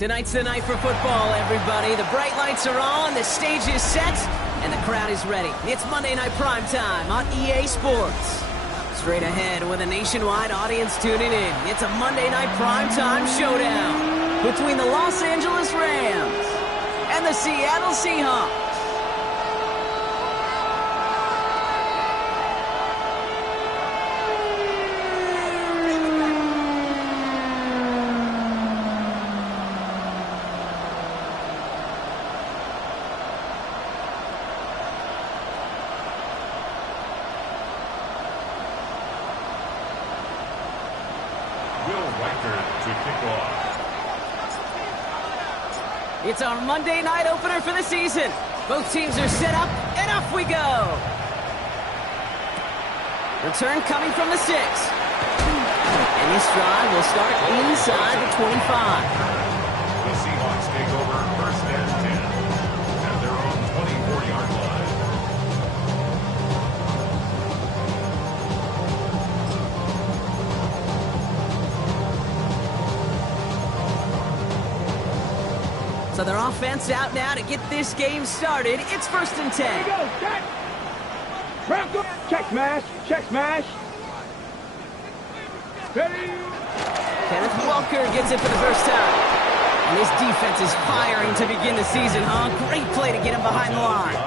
Tonight's the night for football, everybody. The bright lights are on, the stage is set, and the crowd is ready. It's Monday Night Primetime on EA Sports. Straight ahead with a nationwide audience tuning in. It's a Monday Night Primetime showdown between the Los Angeles Rams and the Seattle Seahawks. It's our Monday night opener for the season. Both teams are set up, and off we go. Return coming from the 6. And this drive will start inside the 25. The Seahawks take over first and 10 at their own 24-yard line. So their offense out now to get this game started. It's first and 10. Here we go, check. Check smash, check smash. Ready. Kenneth Walker gets it for the first time. And this defense is firing to begin the season, huh? Great play to get him behind the line.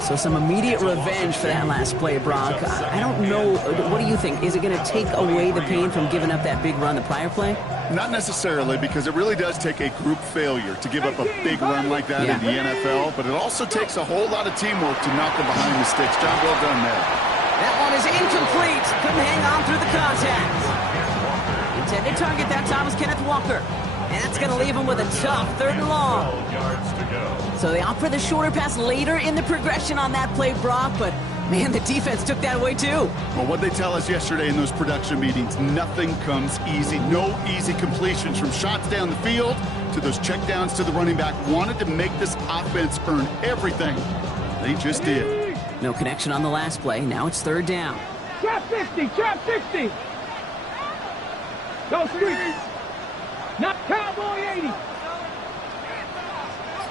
So some immediate revenge for that last play, Brock. I don't know. What do you think? Is it going to take away the pain from giving up that big run the prior play? Not necessarily, because it really does take a group failure to give up a big run like that in the NFL, but it also takes a whole lot of teamwork to knock them behind the sticks. Job well done there. That one is incomplete. Couldn't hang on through the contact. Intended target that time was Kenneth Walker. And that's going to leave him with a tough 3rd and long. So they opt for the shorter pass later in the progression on that play, Brock, but man, the defense took that away too. Well, what they tell us yesterday in those production meetings, nothing comes easy. No easy completions from shots down the field to those checkdowns to the running back. Wanted to make this offense earn everything. They just did. No connection on the last play. Now it's 3rd down. Trap 60, trap 60. Go street. Not Cowboy 80.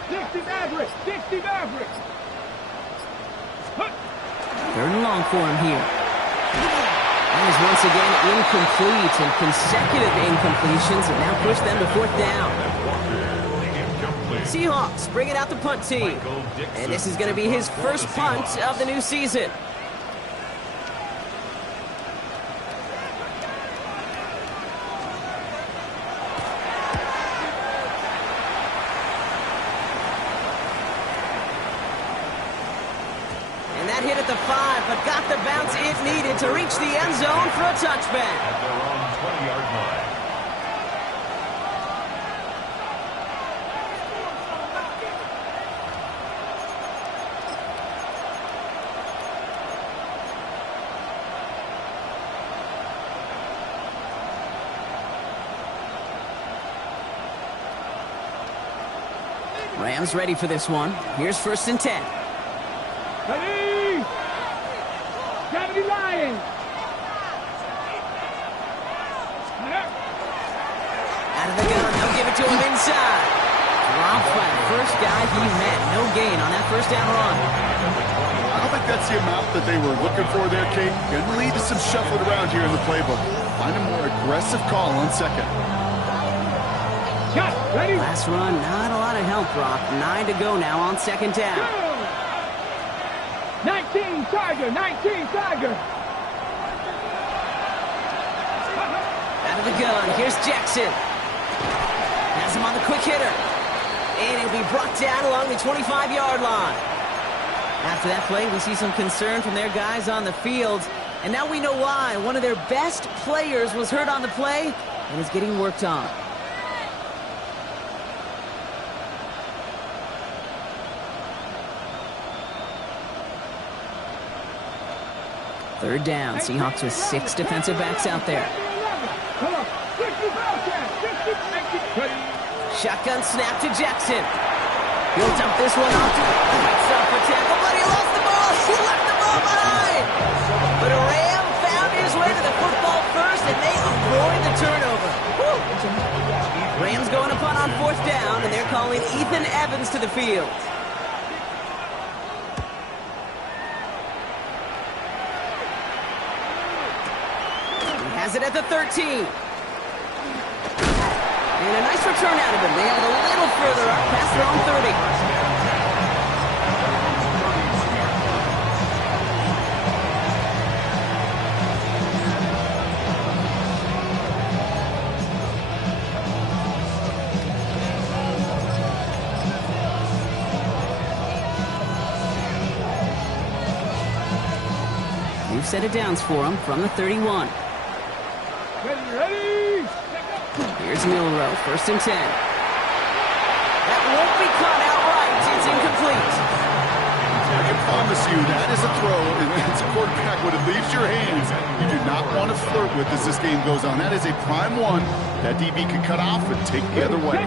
60 Maverick, 60 Maverick. 3rd and long for him here. That is once again incomplete, and consecutive incompletions and now push them to 4th down. Seahawks bringing out the punt team. And this is going to be his first punt of the new season. That hit at the 5, but got the bounce it needed to reach the end zone for a touchback. At their own 20-yard line. Rams ready for this one. Here's first and 10. Ready. Gravity Lions. Out of the gun, they'll give it to him inside. Dropped by the first guy he met. No gain on that first down run. I don't think that's the amount that they were looking for there, Kate. Going to lead to some shuffling around here in the playbook. Find a more aggressive call on 2nd. Shot, ready. Last run, not a lot of help, Brock. 9 to go now on 2nd down. Go. 19 Tiger, 19 Tiger. Out of the gun, here's Jackson. Has him on the quick hitter. And it'll be brought down along the 25-yard line. After that play, we see some concern from their guys on the field. And now we know why. One of their best players was hurt on the play and is getting worked on. Third down. Seahawks with 6 defensive backs out there. Shotgun snap to Jackson. He'll dump this one off to the right side for tackle, but he lost the ball. He left the ball behind. But a Ram found his way to the football first, and they avoid the turnover. Woo. Rams going to punt on on fourth down, and they're calling Ethan Evans to the field. He has it at the 13. And a nice return out of him. They have it a little further up past their own 30. New set of downs for him from the 31. Ready? Here's Milrow, 1st and 10. That won't be caught outright. It's incomplete. I can promise you that is a throw, and as a quarterback, when it leaves your hands, you do not want to flirt with as this game goes on. That is a prime one that DB can cut off and take the other way.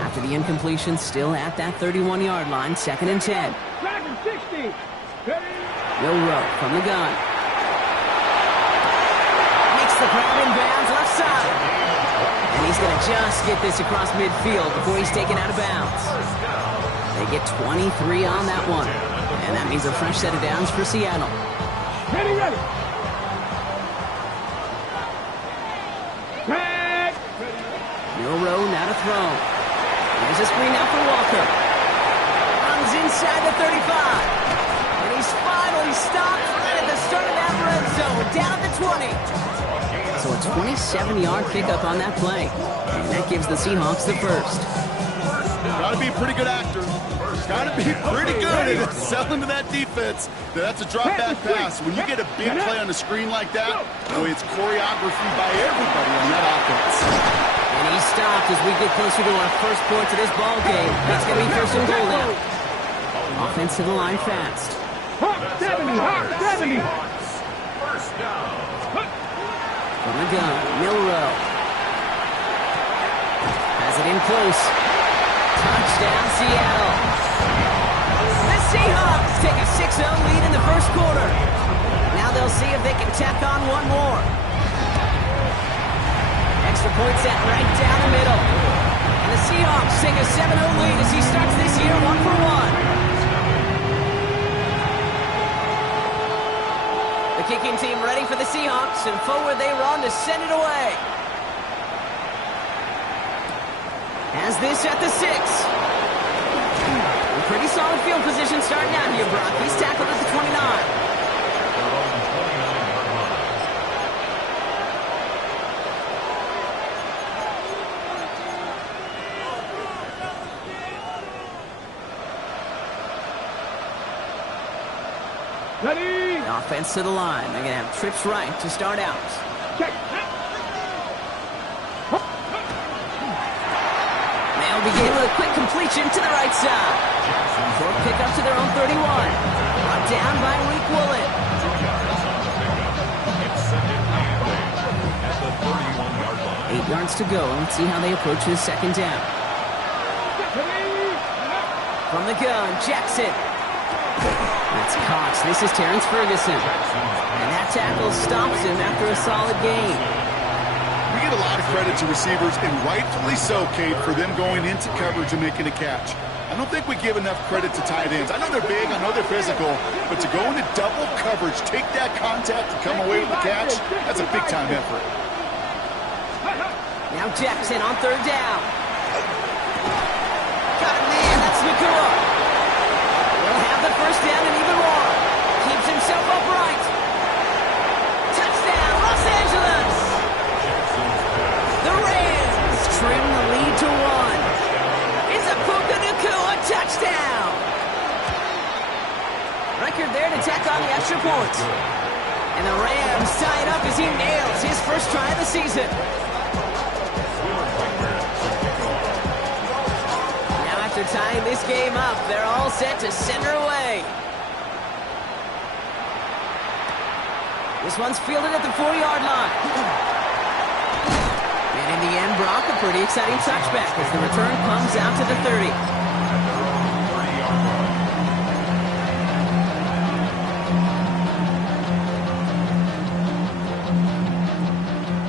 After the incompletion, still at that 31-yard line, 2nd and 10. Dragon 60. Ready? Milrow from the gun. Makes the crowd in bounds left side. And he's going to just get this across midfield before he's taken out of bounds. They get 23 on that one. And that means a fresh set of downs for Seattle. Ready? Back. Milrow now to throw. There's a screen out for Walker. Runs inside the 35. And he's finally stopped right at the start of that red zone. Down at the 20. So a 27-yard pickup on that play. And that gives the Seahawks the first. Got to be a pretty good actor. Got to be pretty good at selling to that defense. That's a drop-back pass. When you get a big play on the screen like that, boy, it's choreography by everybody on that offense. And he's stopped as we get closer to our first points of this ball game. That's going to be first and goal now. Offense to the line fast. 70. First down. From the gun, Milrow. Has it in close. Touchdown, Seattle. The Seahawks take a 6-0 lead in the first quarter. Now they'll see if they can tack on one more. Extra point set right down the middle. And the Seahawks take a 7-0 lead as he starts this year 1 for 1. The kicking team ready for the Seahawks, and forward they run to send it away. Has this at the 6. Pretty solid field position starting out here, Brock. He's tackled at the 29. Ready? The offense to the line. They're going to have trips right to start out. Check. They'll begin with a quick completion to the right side. Short pickup to their own 31. Brought down by Reek Woolen. It's second and 8 at the 31-yard line. 8 yards to go. Let's see how they approach this second down. From the gun, Jackson. That's Cox. This is Terrence Ferguson. And that tackle stops him after a solid gain. We give a lot of credit to receivers, and rightfully so, Kate, for them going into coverage and making a catch. I don't think we give enough credit to tight ends. I know they're big, I know they're physical, but to go into double coverage, take that contact, and come away with the catch, that's a big-time effort. Now Jackson on third down. Got a man, that's Nakua. He'll have the first down and even more. Keeps himself upright. Touchdown, Los Angeles! The Rams trim the lead to 1. It's a Puka Nakua touchdown! Record there to tack on the extra point. And the Rams tie it up as he nails his first try of the season. Now after tying this game up, they're all set to send her away. This one's fielded at the 4-yard line. And in the end, Brock, a pretty exciting touchback as the return comes out to the 30.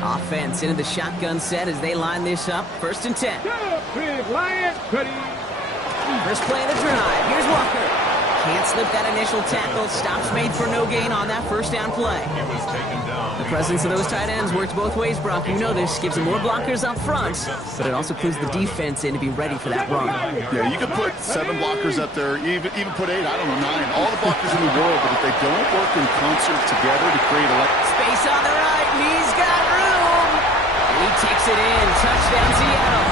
Offense defense into the shotgun set as they line this up. 1st and 10. Big Lion, ready. First play of the drive. Here's Walker. Can't slip that initial tackle. Stops made for no gain on that 1st down play. He was taken down. The presence of those tight ends works both ways, Brock. You know this. Gives them more blockers up front, but it also clues the defense in to be ready for that run. Yeah, you can put 7 blockers up there, even put 8, I don't know, 9. All the blockers in the world, but if they don't work in concert together to create a... Space on the right. He's got room. And he takes it in. Touchdown, Seattle.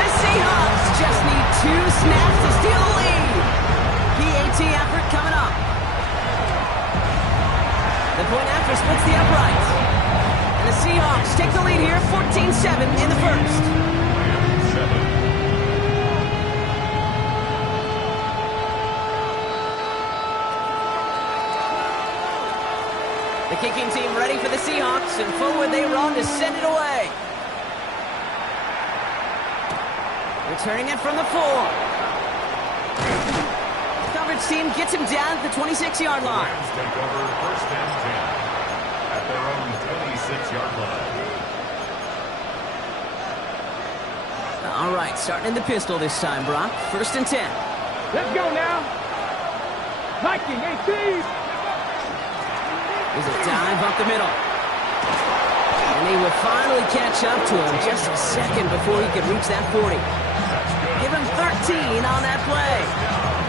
The Seahawks just need 2 snaps to steal the lead. PAT effort coming up. The point after splits the uprights. And the Seahawks take the lead here, 14-7 in the 1st. The kicking team ready for the Seahawks, and forward they run to send it away. Returning it from the 4. Coverage team gets him down at the 26-yard line. Rams take over 1st and 10 at their own 26-yard line. All right, starting in the pistol this time, Brock. 1st and 10. Let's go now. Viking 18. There's a dive up the middle. And he will finally catch up to him just a second before he can reach that 40. Give him 13 on that play.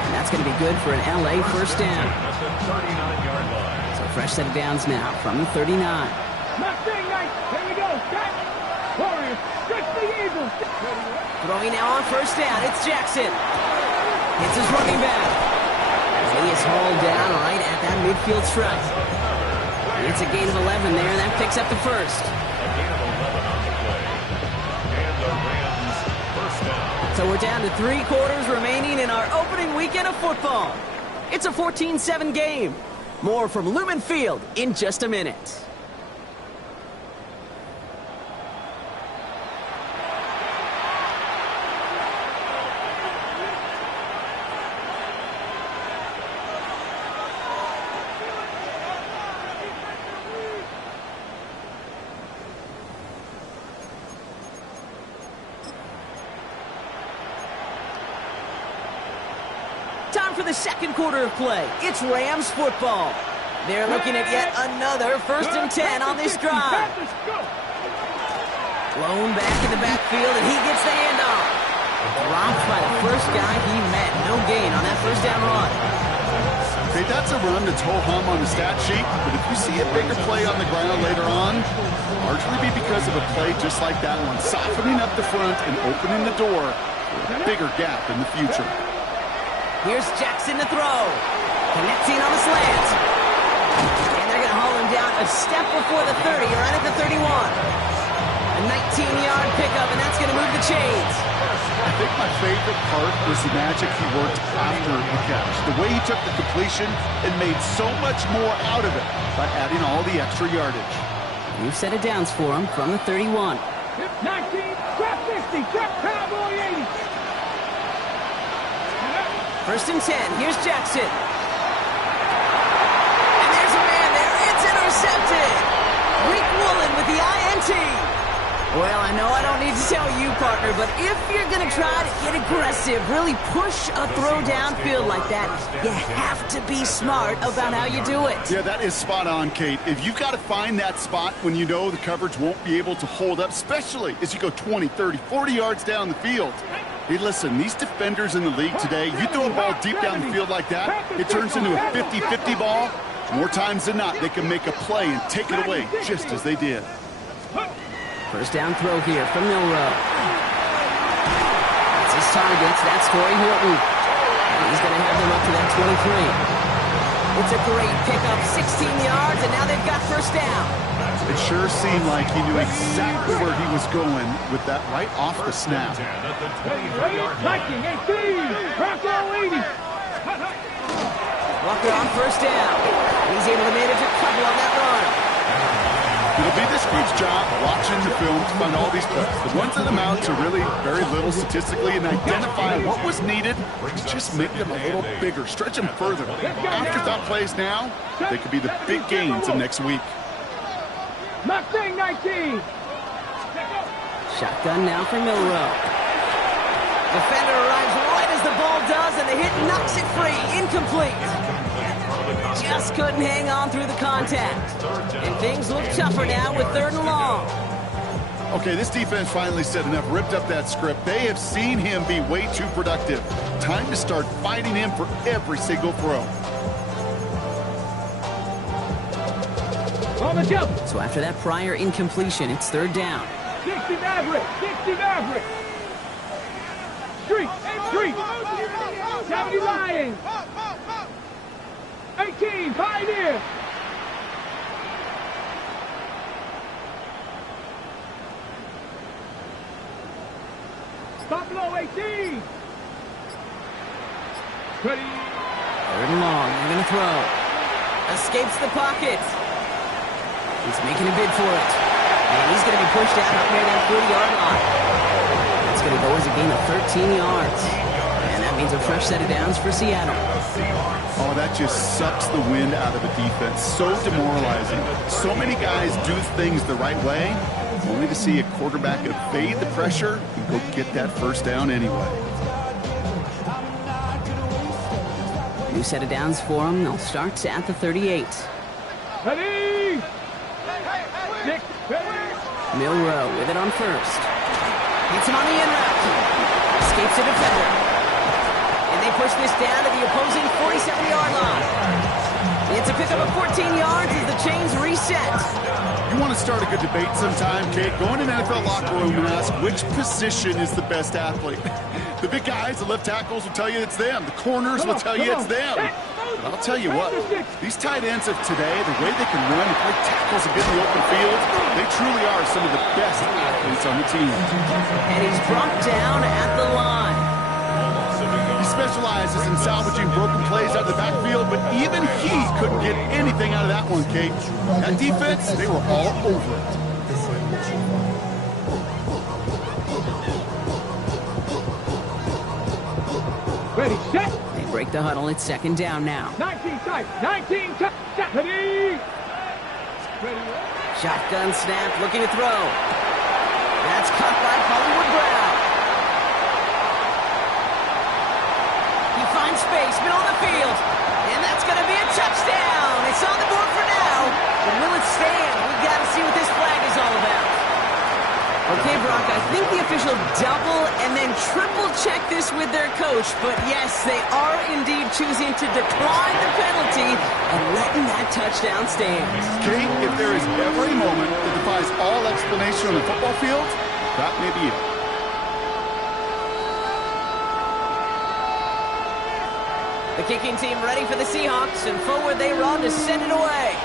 And that's going to be good for an LA 1st down. At the 39-yard line. So fresh set of downs now from the 39. Mustang Knight. Here we go. Set. Warriors. Stretch the Eagles. Throwing now on 1st down. It's Jackson. It's his running back. He is hauled down right at that midfield stripe. It's a gain of 11 there, and that picks up the 1st. A gain of 11 on the play. And the Rams 1st down. So we're down to 3 quarters remaining in our opening weekend of football. It's a 14-7 game. More from Lumen Field in just a minute. Time for the 2nd quarter of play. It's Rams football. They're looking at yet another 1st and 10 on this drive. Blown back in the backfield, and he gets the handoff. Dropped by the first guy he met. No gain on that 1st down run. Okay, that's a run that's ho-hum on the stat sheet, but if you see a bigger play on the ground later on, largely be because of a play just like that one, softening up the front and opening the door for a bigger gap in the future. Here's Jackson to throw. Connecting on the slant. And they're going to haul him down a step before the 30, right at the 31. A 19-yard pickup, and that's going to move the chains. I think my favorite part was the magic he worked after the catch. The way he took the completion and made so much more out of it by adding all the extra yardage. New set of downs for him from the 31. 19, trap 50, trap Cowboy 80. 1st and 10. Here's Jackson. And there's a man there. It's intercepted. Rick Woolen with the INT. Well, I know I don't need to tell you, partner, but if you're going to try to get aggressive, really push a throw downfield like that, you have to be smart about how you do it. Yeah, that is spot on, Kate. If you've got to find that spot when you know the coverage won't be able to hold up, especially as you go 20, 30, 40 yards down the field. Hey, listen, these defenders in the league today, you throw a ball deep down the field like that, it turns into a 50-50 ball. More times than not, they can make a play and take it away just as they did. 1st down throw here from Milrow. That's his target. That's Torrey Horton. He's going to have them up to that 23. It's a great pickup, 16 yards, and now they've got 1st down. It sure seemed like he knew exactly where he was going with that right off the snap. Viking 18, Bronco 80. Walker on 1st down. He's able to manage a couple on that run. It'll be this group's job watching the film to find all these plays. The ones that amount to really very little statistically and identify what was needed to just make them a little bigger, stretch them further. Afterthought plays now, they could be the big gains of next week. Mustang 19, Shotgun now for Milrow. Defender arrives right as the ball does, and the hit knocks it free. Incomplete. Just couldn't hang on through the contact. And things look tougher now with 3rd and long. Okay, this defense finally said enough, ripped up that script. They have seen him be way too productive. Time to start fighting him for every single throw. On the jump. So after that prior incompletion, it's 3rd down. 60 Maverick. 60 Maverick. Street. 70 Lions. 18 Pioneer. Buffalo 18. Ready. 3rd and long. They're going to throw. Escapes the pocket. He's making a bid for it. And he's going to be pushed out up near that 40-yard line. That's going to go as a gain of 13 yards. And that means a fresh set of downs for Seattle. Oh, that just sucks the wind out of a defense. So demoralizing. So many guys do things the right way, only to see a quarterback evade the pressure and go get that 1st down anyway. New set of downs for him. They'll start at the 38. Ready. 6. Milrow with it on 1st. Hits him on the in route. Escapes a defender. And they push this down to the opposing 47-yard line. It's a pickup of 14 yards as the chains reset. You want to start a good debate sometime, Kate? Go in an NFL locker room and ask which position is the best athlete. The big guys, the left tackles will tell you it's them. The corners will tell you it's them. But I'll tell you what, these tight ends of today, the way they can run and play tackles and get in the open field, they truly are some of the best athletes on the team. And he's brought down at the line. He specializes in salvaging broken plays out of the backfield, but even he couldn't get anything out of that one, Kate. That defense, they were all over it. Ready, set. They break the huddle. It's 2nd down now. 19 tight. 19 tight. Ready. Shotgun snap, looking to throw. That's caught by Hollywood Brown. He finds space, middle of the field. And that's going to be a touchdown. It's on the board for now. But will it stand? We've got to see what this flag is all about. Okay, Brock, I think the official double and then triple check this with their coach. But yes, they are indeed choosing to decline the penalty and letting that touchdown stand. Kate, if there is ever a moment that defies all explanation on the football field, that may be it. The kicking team ready for the Seahawks, and forward they run to send it away.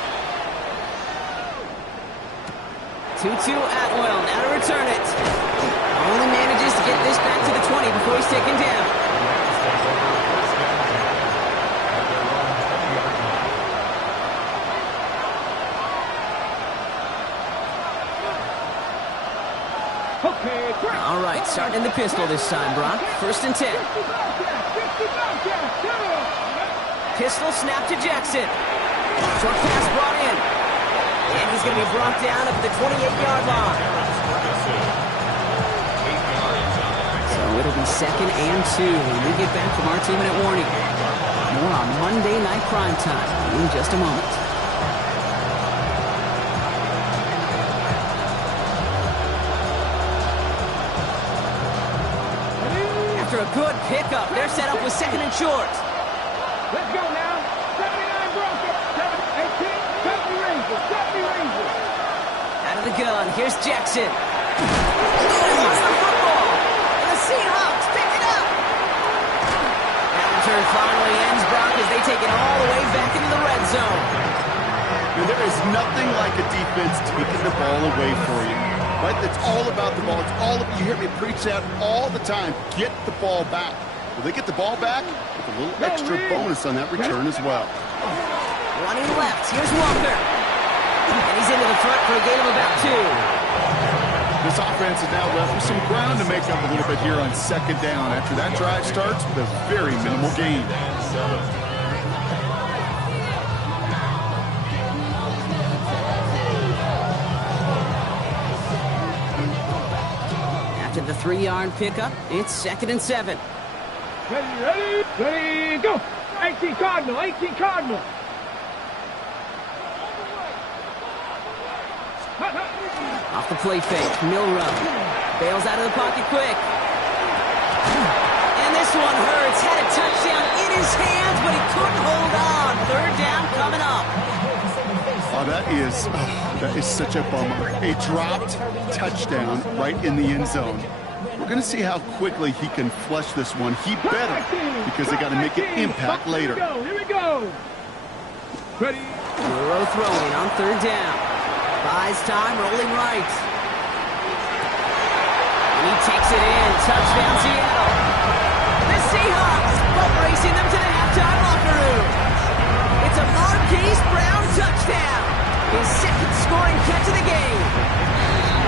2-2 Atwell, now to return it. Only manages to get this back to the 20 before he's taken down. Okay, All right, starting in the pistol this time, Brock. 1st and 10. Pistol snap to Jackson. Short pass brought in. And he's going to be brought down up at the 28-yard line. So it'll be 2nd and 2 when we get back from our 2-minute warning. More on Monday Night Primetime in just a moment. After a good pickup, they're set up with 2nd and short. Let's go now. 79 Broncos. 18. 70 Rangers. 70 Rangers. Out of the gun, here's Jackson. He lost the football. And the Seahawks pick it up. That return finally ends, Brock, as they take it all the way back into the red zone. And there is nothing like a defense taking the ball away for you. Right? It's all about the ball. It's all you hear me preach that all the time. Get the ball back. Will they get the ball back? With a little extra bonus on that return as well. Running left, here's Walker. And he's into the front for a gain of about 2. This offense is now left with some ground to make up a little bit here on 2nd down after that drive starts with a very minimal gain. With a 3-yard pickup, it's 2nd and 7. Ready, go! 18 Cardinal, 18 Cardinal. Off the play fake, Milrow bails out of the pocket quick. And this one hurts. Had a touchdown in his hands, but he couldn't hold on. 3rd down coming up. Oh, that is such a bummer. A dropped touchdown right in the end zone. We're going to see how quickly he can flush this one. He better, because they got to make an impact later. Here we go. Ready. Milrow throwing on 3rd down. Buys time, rolling right. And he takes it in. Touchdown, Seattle. The Seahawks boat racing them to the halftime locker room. It's a Marquise Brown touchdown. His 2nd scoring catch of the game.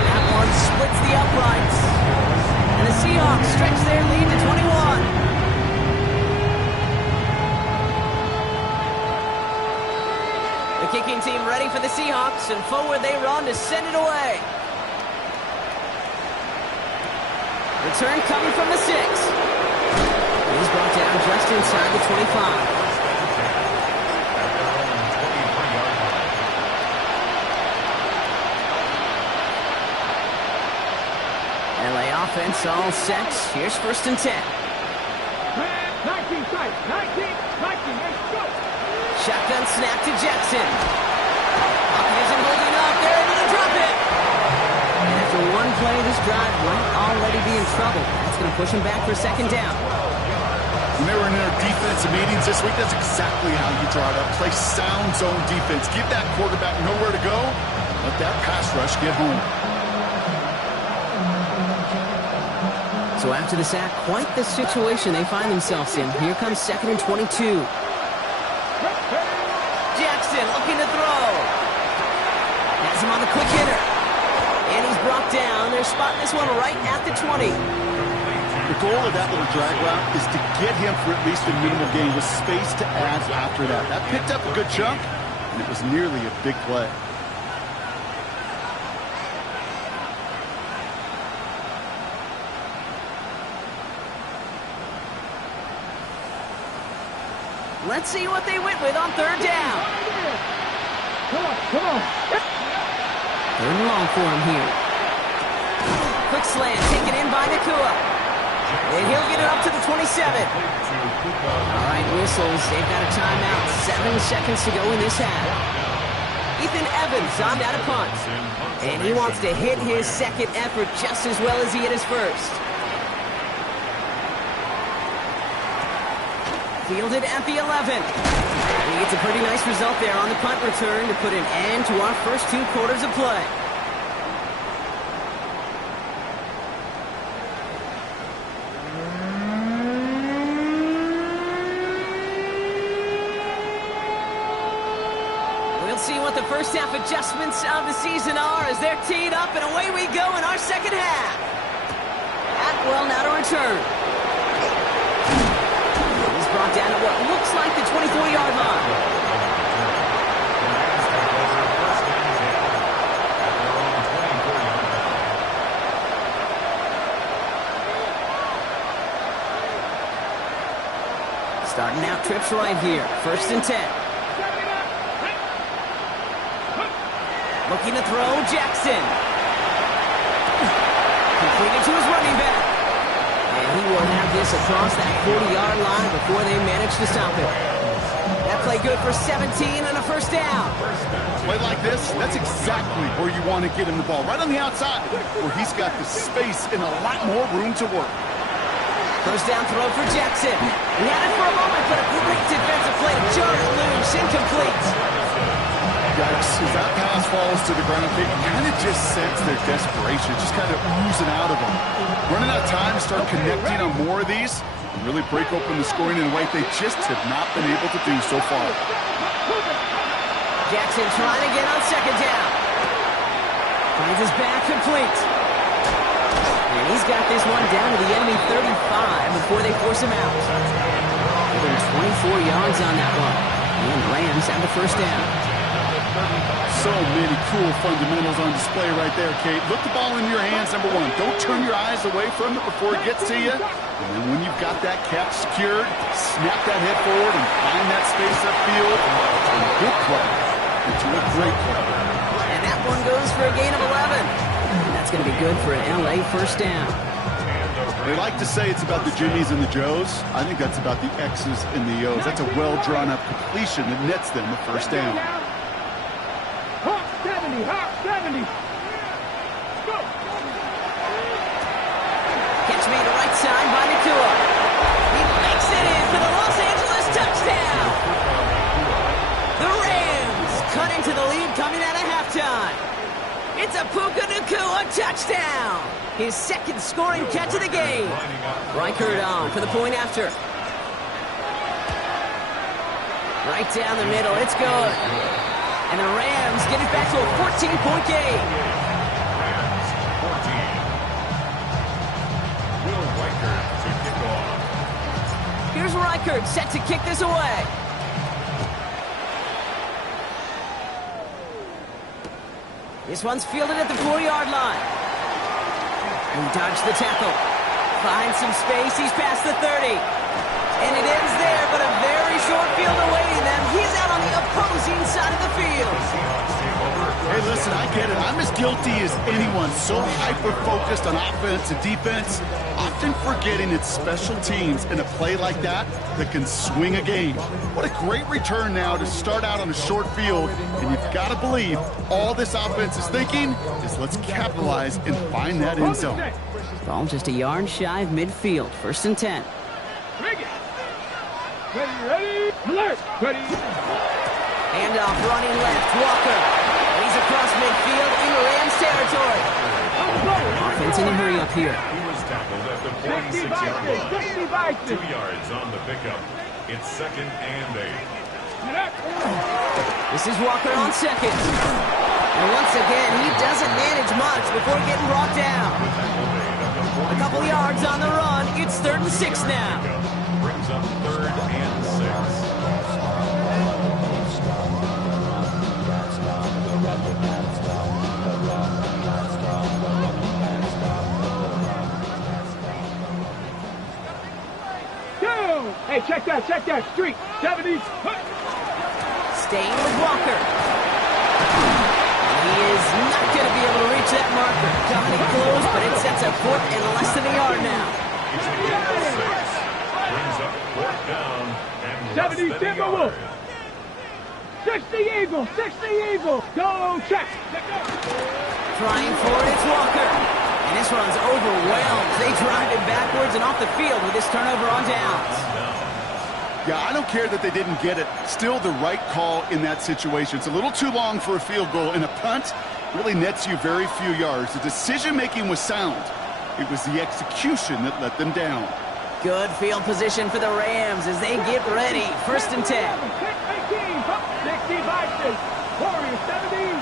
That one splits the uprights. And the Seahawks stretch their lead to 21. The kicking team ready for the Seahawks, and forward they run to send it away. Return coming from the 6. He's brought down just inside the 25. LA offense all set. Here's 1st and 10. 19 sight, 19, let's go. Shotgun snap to Jackson. Pocket isn't holding up. They're able to drop it. And after one play, this drive might already be in trouble. That's going to push him back for 2nd down. When they were in their defensive meetings this week, that's exactly how you draw it up. Play sound zone defense. Give that quarterback nowhere to go. Let that pass rush get home. So after the sack, quite the situation they find themselves in. Here comes 2nd and 22. Jackson looking to throw. Has him on the quick hitter. And he's brought down. They're spotting this one right at the 20. The goal of that little drag route is to get him for at least a minimal gain with space to add after that. That picked up a good chunk, and it was nearly a big play. Let's see what they went with on 3rd down. Come on. 3rd and long for him here. Quick slant taken in by Nakua. And he'll get it up to the 27. All right, whistles. They've got a timeout. 7 seconds to go in this half. Ethan Evans on that a punt. And he wants to hit his 2nd effort just as well as he hit his 1st. Fielded at the 11. He gets a pretty nice result there on the punt return to put an end to our first 2 quarters of play. We'll see what the first half adjustments of the season are as they're teed up, and away we go in our 2nd half. Atwell now to return. Brought down at what looks like the 24-yard line. Starting out trips right here. 1st and 10. Looking to throw, Jackson. Completed to his running back. And he will have this across that 40-yard line before they manage to stop it. That play good for 17 and a 1st down. Play like this, that's exactly where you want to get him the ball. Right on the outside, where he's got the space and a lot more room to work. 1st down throw for Jackson. He had it for a moment, but a great defensive play to jar it loose. Incomplete. Yikes, as that pass falls to the ground, they kind of just sense their desperation, just kind of oozing out of them. Running out of time to start connecting on more of these and really break open the scoring in a way they just have not been able to do so far. Jackson trying again on 2nd down. Finds his back complete. And he's got this one down to the enemy 35 before they force him out. More than 24 yards on that one. And Rams have the 1st down. So many cool fundamentals on display right there, Kate. Look the ball in your hands, number one. Don't turn your eyes away from it before it gets to you. And then when you've got that catch secured, snap that head forward and find that space upfield. And good play into a great play. And that one goes for a gain of 11. And that's going to be good for an LA first down. They like to say it's about the Jimmies and the Joes. I think that's about the X's and the O's. That's a well-drawn-up completion that nets them the first down. Hawk 70, Hawk 70. Go. Catch made to right side by Nakua. He makes it in for the Los Angeles touchdown. The Rams cut into the lead coming out of halftime. It's a Puka Nakua touchdown. His second scoring catch of the game. Reichert on for the point after. Right down the middle. It's good. And the Rams get it back to a 14-point game. Rams 14. Will Reichert to kick off. Here's Reichert set to kick this away. This one's fielded at the 4-yard line. He dodged the tackle. Finds some space. He's past the 30. And it ends there, but a very short field awaiting them. He's out on the opposing side of the field. Hey, listen, I get it. I'm as guilty as anyone. So hyper-focused on offense and defense, often forgetting it's special teams in a play like that that can swing a game. What a great return now to start out on a short field. And you've got to believe all this offense is thinking is let's capitalize and find that end zone. Ball just a yard shy of midfield. 1st and 10. Ready, alert, ready. Handoff running left. Walker. And he's across midfield in Rams territory. Offense in a hurry up here. He was tackled at the 46-yard line. 2 yards on the pickup. It's 2nd and 8. This is Walker on second. And once again, he doesn't manage much before getting brought down. A couple yards on the run. It's 3rd and 6 now. Brings up 3rd and 6. Hey, check that street. 70. Staying with Walker. He is not going to be able to reach that marker. Coming in close, but it sets a 4th and less than a yard now. He's a gain of 6. Brings up 4th down and less 70 than a Timberwolves. yard. 60 Eagles, 60 Eagles. Go check. Trying for it, it's Walker. And this one's overwhelmed. They drive him backwards and off the field with this turnover on downs. Yeah, I don't care that they didn't get it. Still the right call in that situation. It's a little too long for a field goal, and a punt really nets you very few yards. The decision-making was sound. It was the execution that let them down. Good field position for the Rams as they get ready. 1st and 10. 60 boxes. Warriors 70.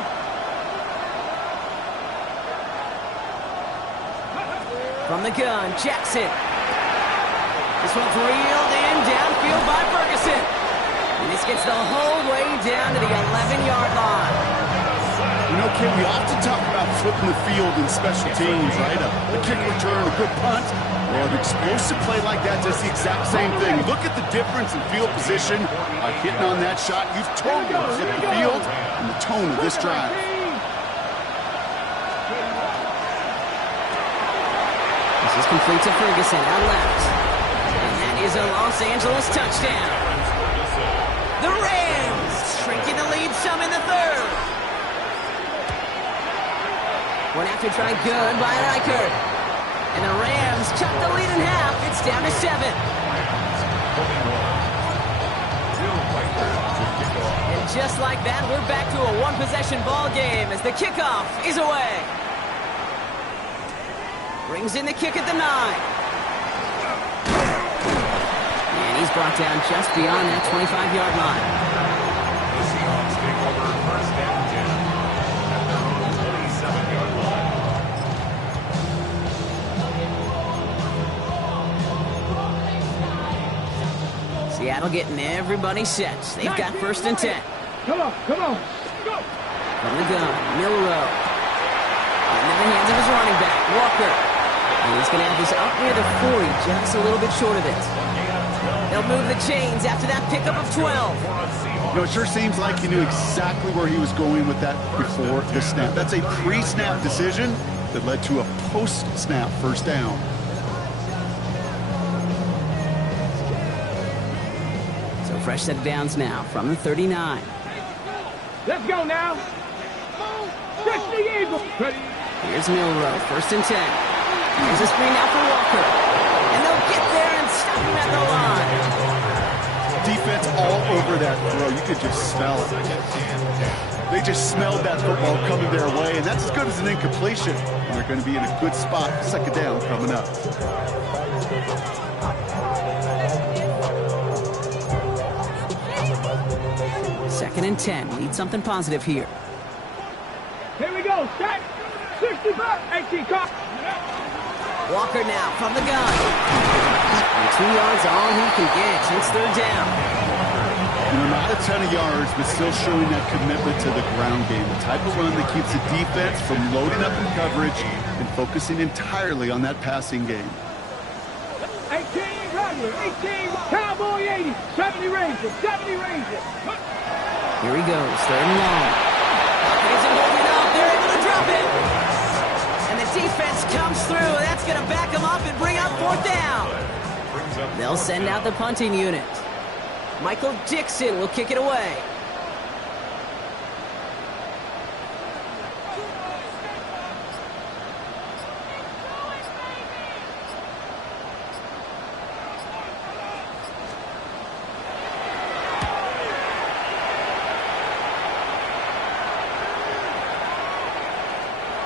From the gun, Jackson. This one's reeled in downfield by Ferguson. And this gets the whole way down to the 11-yard line. You know, Kim, we often talk about flipping the field in special teams, right? A kick return, a good punt. Well, an explosive play like that does the exact same thing. Look at the difference in field position by hitting on that shot. You've totally flipped the field and the tone of this drive. This is complete to Ferguson out left. And that is a Los Angeles touchdown. The Rams shrinking the lead some in the 3rd. One after try good by Reichert. And the Rams cut the lead in half. It's down to 7. And just like that, we're back to a one-possession ball game as the kickoff is away. Brings in the kick at the 9. And he's brought down just beyond that 25-yard line. The Seahawks take over 1st and 10 at their own 27-yard line. Seattle getting everybody set. They've got 1st and 10. Come on. From the gun, Milrow. Into the hands of his running back, Walker. And he's going to have this up near the 40, just a little bit short of it. They'll move the chains after that pickup of 12. You know, it sure seems like he knew exactly where he was going with that before the snap. That's a pre-snap decision that led to a post-snap first down. So fresh set of downs now from the 39. Let's go now. Touch the Eagle. Here's Milrow, 1st and 10. Here's a screen now for Walker. And they'll get there and stop him at the line. Defense all over that throw. You could just smell it. They just smelled that football coming their way, and that's as good as an incompletion. And they're going to be in a good spot. 2nd down coming up. Second and 10. Need something positive here. Here we go. Set. 65. 18 caught. Walker now from the gun. And 2 yards all he can get. It's 3rd down. You know, not a ton of yards, but still showing that commitment to the ground game. The type of run that keeps the defense from loading up in coverage and focusing entirely on that passing game. 18 Wrangler. 18 Cowboy 80. 70 Rangers. 70 Rangers. Here he goes. 3rd and long. Isn't holding up. They're able to drop it. And the defense comes through. That's going to back them up and bring up 4th down. They'll send out the punting unit. Michael Dixon will kick it away.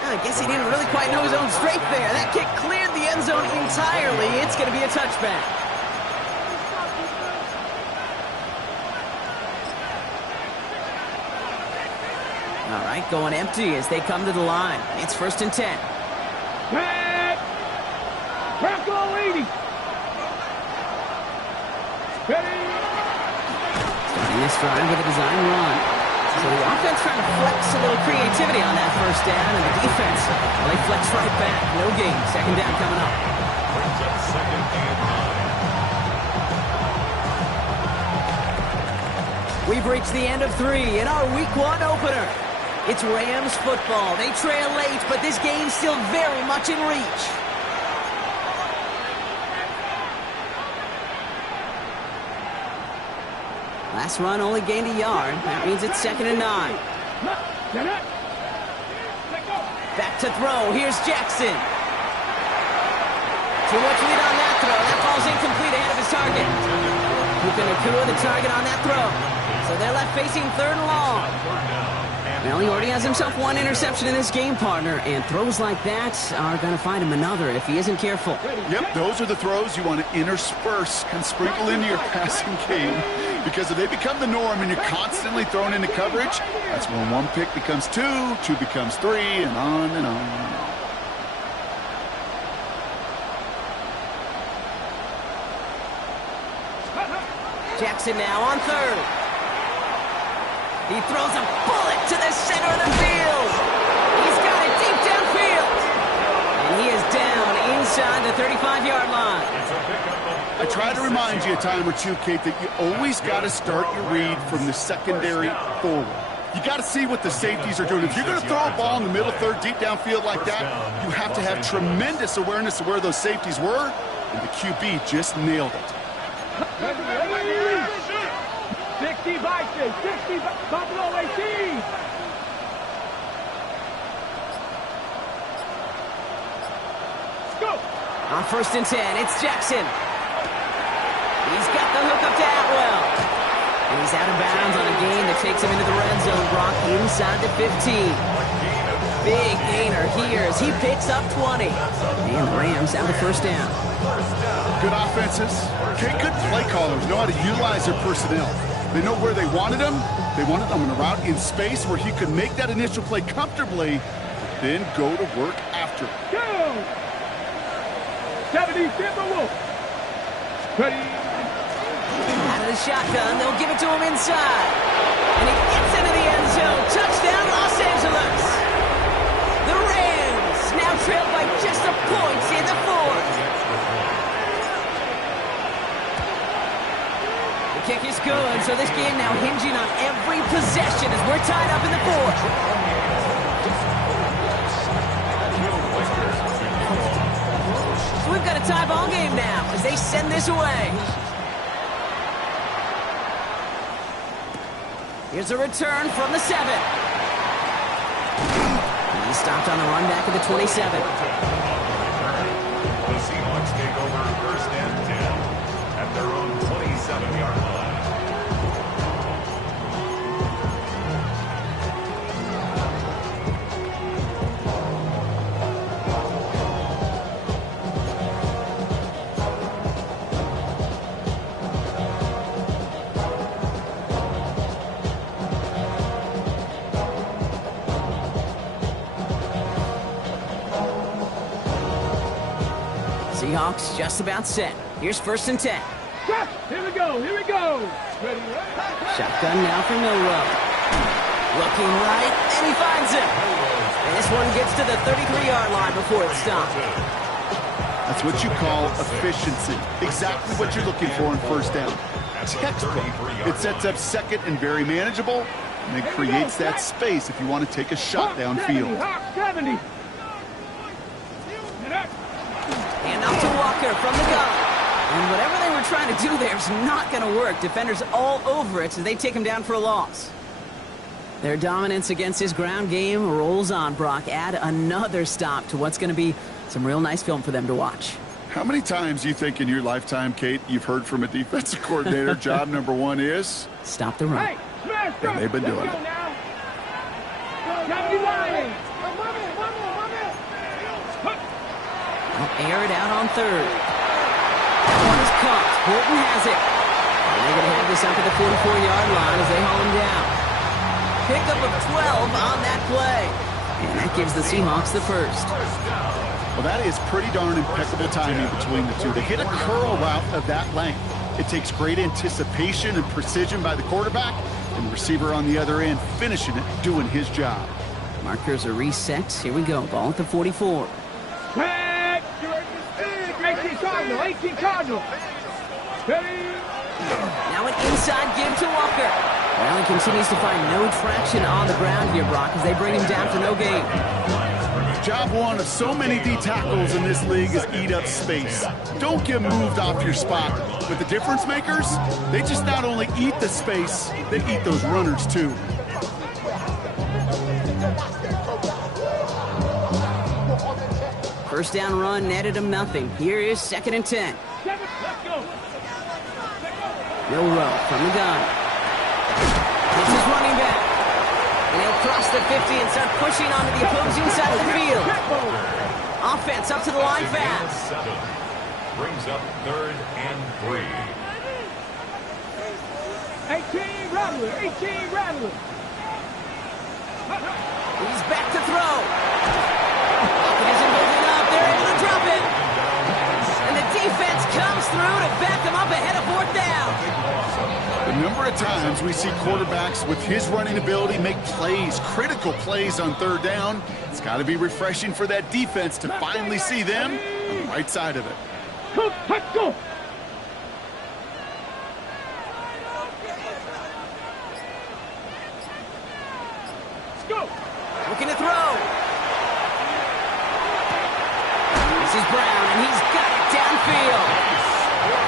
I guess he didn't really quite know his own strength there. That kick cleared the end zone entirely. It's going to be a touchback. All right, going empty as they come to the line. It's 1st and 10. Pat. Bronco 80. Ready. Starting this drive with a design run. So the offense trying to flex a little creativity on that 1st down, and the defense, well, they flex right back. No gain. 2nd down coming up. Brings up 2nd and 9. We've reached the end of 3 in our Week 1 opener. It's Rams football. They trail late, but this game's still very much in reach. Last run only gained a yard. That means it's 2nd and 9. Back to throw. Here's Jackson. Too much lead on that throw. That ball's incomplete ahead of his target. Puka Nacua the target on that throw. So they're left facing 3rd and long. Well, he already has himself 1 interception in this game, partner, and throws like that are going to find him another if he isn't careful. Yep, those are the throws you want to intersperse and sprinkle into your passing game, because if they become the norm and you're constantly thrown into coverage, that's when 1 pick becomes 2, 2 becomes 3, and on and on and on. Jackson now on 3rd. He throws a bullet to the center of the field. He's got it deep downfield. And he is down inside the 35-yard line. I try to remind you a time or two, Kate, that you always got to start your read from the secondary forward. You got to see what the safeties are doing. If you're going to throw a ball in the middle 3rd, deep downfield like that, you have to have tremendous awareness of where those safeties were, and the QB just nailed it. 60 Vikings, 60 Buffalo 18. Go. On 1st and 10, it's Jackson. He's got the hook up to Atwell. And he's out of bounds on a gain that takes him into the red zone, Brock, inside the 15. Big gainer here as he picks up 20. And the Rams have the 1st down. Good offenses. Okay, good play callers know how to utilize their personnel. They know where they wanted him. They wanted him on a route in space where he could make that initial play comfortably, then go to work after. Go! 70 Timberwolves. Ready. Out of the shotgun, they'll give it to him inside. And he gets into the end zone. Touchdown! Kick is good, so this game now hinging on every possession as we're tied up in the fourth. So we've got a tie ball game now as they send this away. Here's a return from the 7. He stopped on the run back at the 27. The Seahawks take over 1st and 10 at their own 27-yard line. Seahawks just about set. Here's 1st and 10. Here we go. Here we go. Ready. Shotgun now for Milrow. Looking right, and he finds it. And this one gets to the 33-yard line before it's stopped. That's what you call efficiency. Exactly what you're looking for in 1st down. Textbook. It sets up 2nd and very manageable, and it creates that space if you want to take a shot downfield. 70. And up to Walker from the gun. And whatever they were trying to do there is not going to work. Defenders all over it, so they take him down for a loss. Their dominance against his ground game rolls on, Brock. Add another stop to what's going to be some real nice film for them to watch. How many times do you think in your lifetime, Kate, you've heard from a defensive coordinator, job number 1 is? Stop the run. Hey, smash And they've been doing it. 79. They'll air it out on 3rd. That one is caught. Horton has it. And they're going to have this up at the 44-yard line as they haul him down. Pickup of 12 on that play. And that gives the Seahawks the 1st. Well, that is pretty darn impeccable timing between the two. To hit a curl route of that length, it takes great anticipation and precision by the quarterback, and the receiver on the other end finishing it, doing his job. Markers are reset. Here we go. Ball at the 44. 18 Cardinal. Now an inside give to Walker. Well, he continues to find no traction on the ground here, Brock, as they bring him down for no gain. Job 1 of so many D tackles in this league is eat up space. Don't get moved off your spot. But the difference makers, they just not only eat the space, they eat those runners too. First down run netted him nothing. Here is 2nd and 10. Milrow from the gun. This is running back. And he'll cross the 50 and start pushing onto the opposing side of the field. Offense up to the line fast. Brings up 3rd and 3. 18 Rattler. He's back to throw. It isn't moving up. They're able to drop it. And the defense comes through to back them up ahead of 4th down. The number of times we see quarterbacks with his running ability make plays, critical plays on 3rd down, it's got to be refreshing for that defense to finally see them on the right side of it. Let's go. Looking to throw. This is Brown, and he's got it downfield.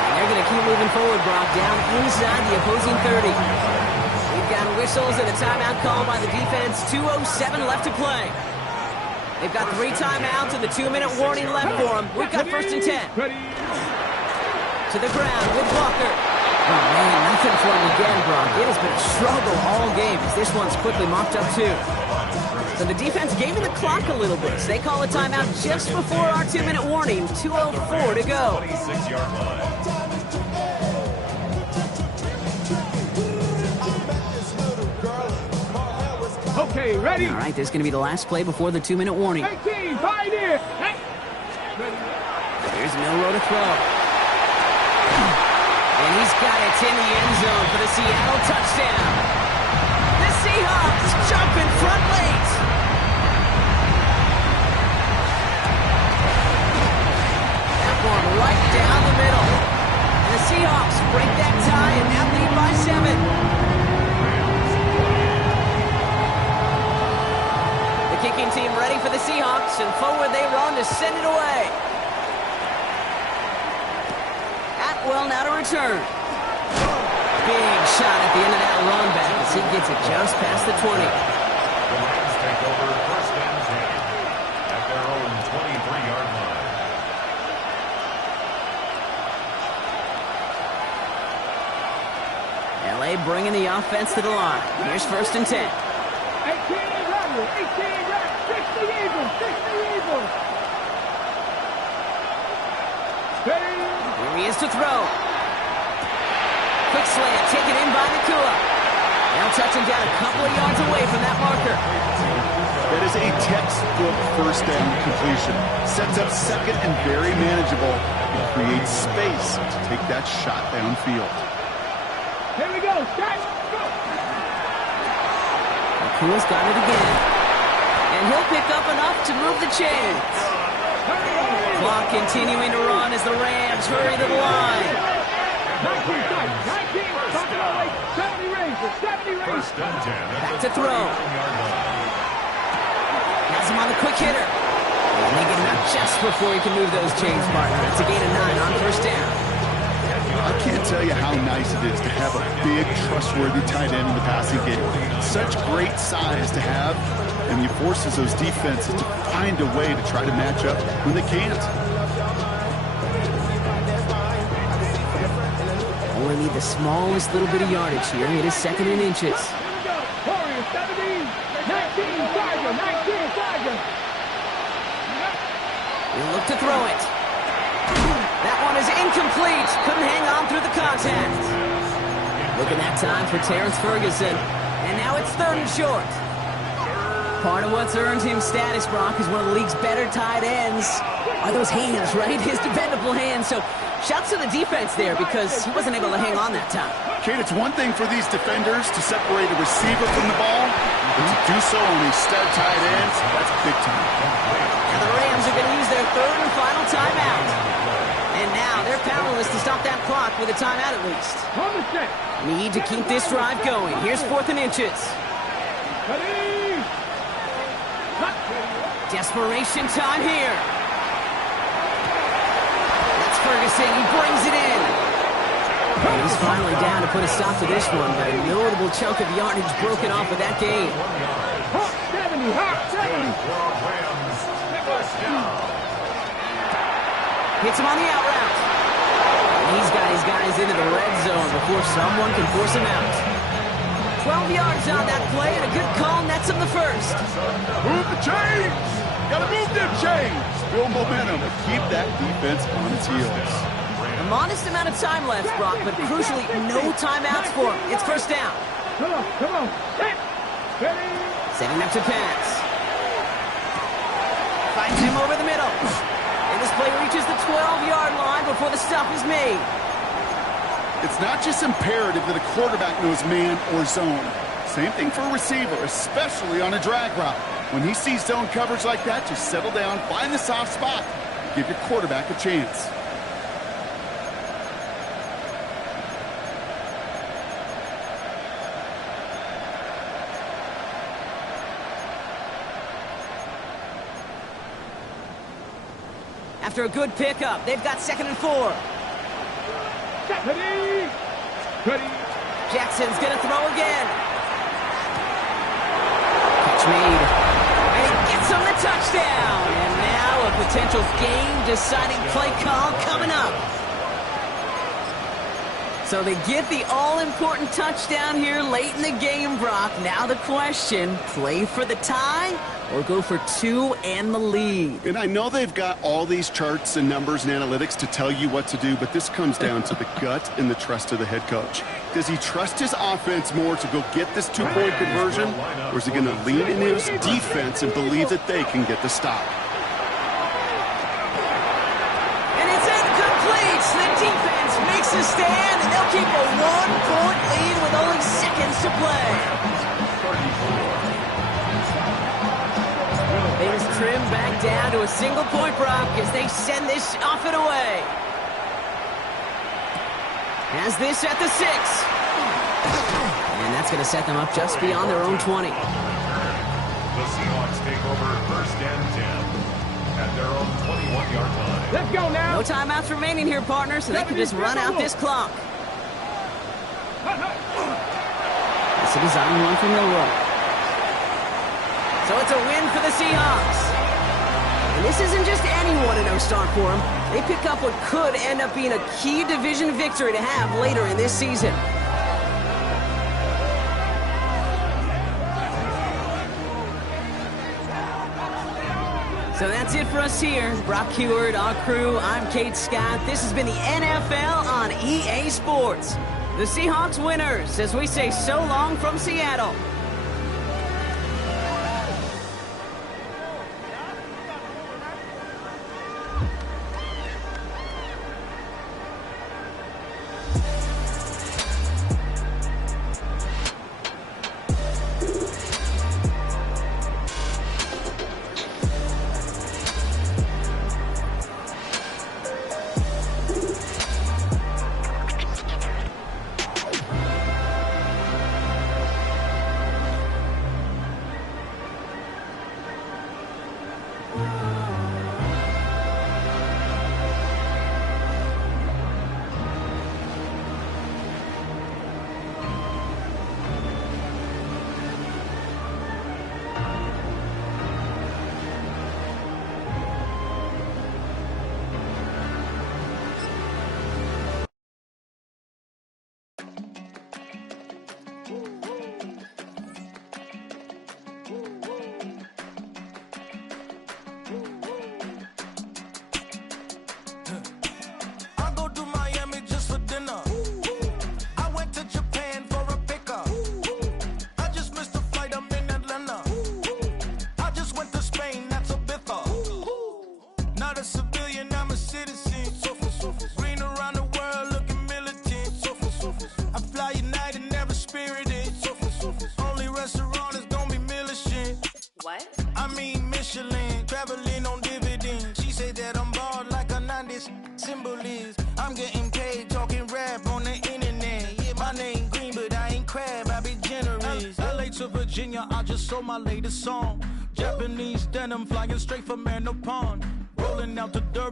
And they're going to keep moving forward, Brock, down inside the opposing 30. We've got whistles and a timeout call by the defense. 2:07 left to play. They've got 3 timeouts and the 2-minute warning left for them. We've got 1st and 10. To the ground with Walker. Oh, man, nothing for him again, Brock. It has been a struggle all game as this one's quickly mopped up, too. So the defense gave him the clock a little bit. So they call a timeout just before our 2-minute warning. 2:04 to go. 26-yard line. Okay, ready? All right, this is going to be the last play before the 2-minute warning. 18, right here. Hey. Here's Milrow to throw. And he's got it in the end zone for the Seattle touchdown. The Seahawks jump in front late. That one right down the middle. And the Seahawks break that tie and now lead by 7. The kicking team ready for the Seahawks, and forward they run to send it away. Atwell now to return. Big shot at the end of that run back as he gets it just past the 20. The Rams take over first and 10 at their own 23-yard line. LA bringing the offense to the line. Here's first and 10. 18 running, 18 running, 60 Eagles, 60 Eagles. Here he is to throw. Quick slant, taken in by Nakua. Now touching down a couple of yards away from that marker. That is a textbook first down completion. Sets up second and very manageable. It creates space to take that shot downfield. Here we go, start, go. Nakua's got it again. And he'll pick up enough to move the chains. Clock continuing to run as the Rams hurry to the line. 19, 70 Rangers, 70 Rangers. First and 10 Back to throw. Has him on the quick hitter. And they get him out just before he can move those chains, partner. It's a gain of 9 on first down. I can't tell you how nice it is to have a big, trustworthy tight end in the passing game. Such great size to have, and he forces those defenses to find a way to try to match up when they can't. Only need the smallest little bit of yardage here. It is second in inches. Here we go, Warriors, 70, 19, Tiger, 19, Tiger. He'll look to throw it. That one is incomplete. Couldn't hang on through the contact. Looking that time for Terrence Ferguson. And now it's third and short. Part of what's earned him status, Brock, is one of the league's better tight ends. Are those hands, right? His dependable hands. So shouts to the defense there because he wasn't able to hang on that time. Kate, it's one thing for these defenders to separate a receiver from the ball, but to do so on these stud tight ends, that's big time. And the Rams are going to use their third and final timeout. And now they're powerless to stop that clock with a timeout at least. Need to keep this drive going. Here's fourth and inches. Desperation time here. That's Ferguson. He brings it in. And he's finally down to put a stop to this one, but a notable chunk of yardage broken off with that game. 70, 70. Hits him on the out route. And he's got his guys into the red zone before someone can force him out. 12 yards on that play, and a good call nets him the first. Move the chains! Gotta move them chains! Build momentum and keep that defense on its heels. A modest amount of time left, Brock, but crucially, no timeouts for him. It's first down. Come on. Ready. Setting up to pass. Finds him over the middle. And this play reaches the 12-yard line before the stop is made. It's not just imperative that a quarterback knows man or zone. Same thing for a receiver, especially on a drag route. When he sees zone coverage like that, just settle down, find the soft spot, give your quarterback a chance. After a good pickup, they've got second and 4. Ready. Jackson's going to throw again. Catch made. And he gets him the touchdown. And now a potential game-deciding play call coming up. So they get the all-important touchdown here late in the game, Brock. Now the question, play for the tie or go for 2 and the lead? And I know they've got all these charts and numbers and analytics to tell you what to do, but this comes down to the gut and the trust of the head coach. Does he trust his offense more to go get this 2-point conversion, or is he going to lean into his defense and believe that they can get the stop? And it's incomplete. The defense makes a stand, and they'll keep a 1-point lead with only seconds to play. Things trim back down to a single point, Brock, as they send this off and away. Has this at the 6. And that's going to set them up just beyond their own 20. The Seahawks take over 1st and 10 at their own 21-yard line. Let's go now. No timeouts remaining here, partner, so they can just run out this clock. That's a design run from Milrow. So it's a win for the Seahawks. And this isn't just any 1-0 start for them. They pick up what could end up being a key division victory to have later in this season. So that's it for us here. Brock Heward, our crew, I'm Kate Scott. This has been the NFL on EA Sports. The Seahawks winners, as we say so long from Seattle. Virginia, I just sold my latest song. Japanese denim flying straight from Manopon. Rolling out to Durban.